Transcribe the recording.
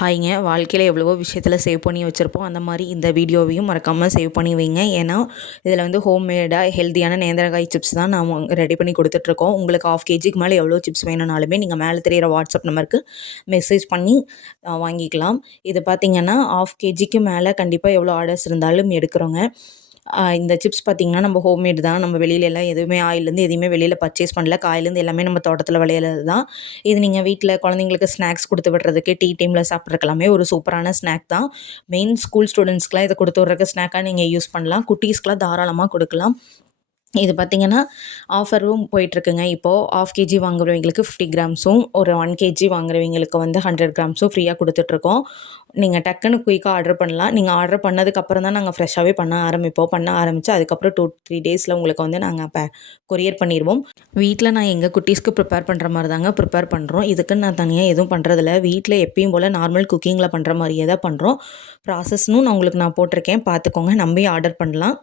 ஹாய்ங்க. வாழ்க்கையில் எவ்வளவோ விஷயத்தில் சேவ் பண்ணி வச்சுருப்போம். அந்த மாதிரி இந்த வீடியோவையும் மறக்காமல் சேவ் பண்ணி வைங்க. ஏன்னா இதில் வந்து ஹோம்மேடாக ஹெல்த்தியான நேந்திரக்காய் சிப்ஸ் தான் நாம் ரெடி பண்ணி கொடுத்துட்ருக்கோம். உங்களுக்கு 1/2 கேஜிக்கு மேலே எவ்வளோ சிப்ஸ் வேணும்னாலுமே நீங்கள் மேலே தெரியிற வாட்ஸ்அப் நம்பருக்கு மெசேஜ் பண்ணி வாங்கிக்கலாம். இது பார்த்திங்கன்னா 1/2 கேஜிக்கு மேலே கண்டிப்பாக எவ்வளோ ஆர்டர்ஸ் இருந்தாலும் எடுக்கிறோங்க. இந்த சிப்ஸ் பார்த்திங்கன்னா நம்ம ஹோம்மேடு தான். நம்ம வெளியிலலாம் எதுவுமே ஆயிலேருந்து எதுவுமே வெளியில் பர்ச்சேஸ் பண்ணல. காயிலேருந்து எல்லாமே நம்ம தோட்டத்தில் விளையிறது தான். இது நீங்கள் வீட்டில் குழந்தைங்களுக்கு ஸ்நாக்ஸ் கொடுத்து விடுறதுக்கு, டீ டைமில் சாப்பிட்றதுக்கெல்லாமே ஒரு சூப்பரான ஸ்நாக் தான். மெயின் ஸ்கூல் ஸ்டூடெண்ட்ஸ்க்குலாம் இதை கொடுத்து விட்றதுக்கு ஸ்நாக்காக நீங்கள் யூஸ் பண்ணலாம். குட்டீஸ்க்குலாம் தாராளமாக கொடுக்கலாம். இது பார்த்திங்கன்னா ஆஃபரும் போயிட்டுருக்குங்க. இப்போது 1/2 கேஜி வாங்குறவங்களுக்கு 50 கிராம்ஸும், ஒரு 1 கேஜி வாங்குறவங்களுக்கு வந்து 100 கிராம்ஸும் ஃப்ரீயாக கொடுத்துட்ருக்கோம். நீங்கள் டக்குன்னு குயிக்காக ஆர்டர் பண்ணலாம். நீங்கள் ஆர்டர் பண்ணதுக்கப்புறம் தான் நாங்கள் ஃப்ரெஷ்ஷாகவே பண்ண ஆரம்பித்து அதுக்கப்புறம் 2-3 டேஸில் உங்களுக்கு வந்து நாங்கள் கொரியர் பண்ணிடுவோம். வீட்டில் நான் எங்கள் குட்டீஸ்க்கு ப்ரிப்பேர் பண்ணுற மாதிரி தாங்க ப்ரிப்பேர் பண்ணுறோம். இதுக்குன்னு நான் தனியாக எதுவும் பண்ணுறதில்ல. வீட்டில் எப்பயும் போல் நார்மல் குக்கிங்கில் பண்ணுற மாதிரியே தான் பண்ணுறோம். ப்ராசஸ்னும் நான் உங்களுக்கு போட்டிருக்கேன், பார்த்துக்கோங்க. நம்பி ஆர்டர் பண்ணலாம்.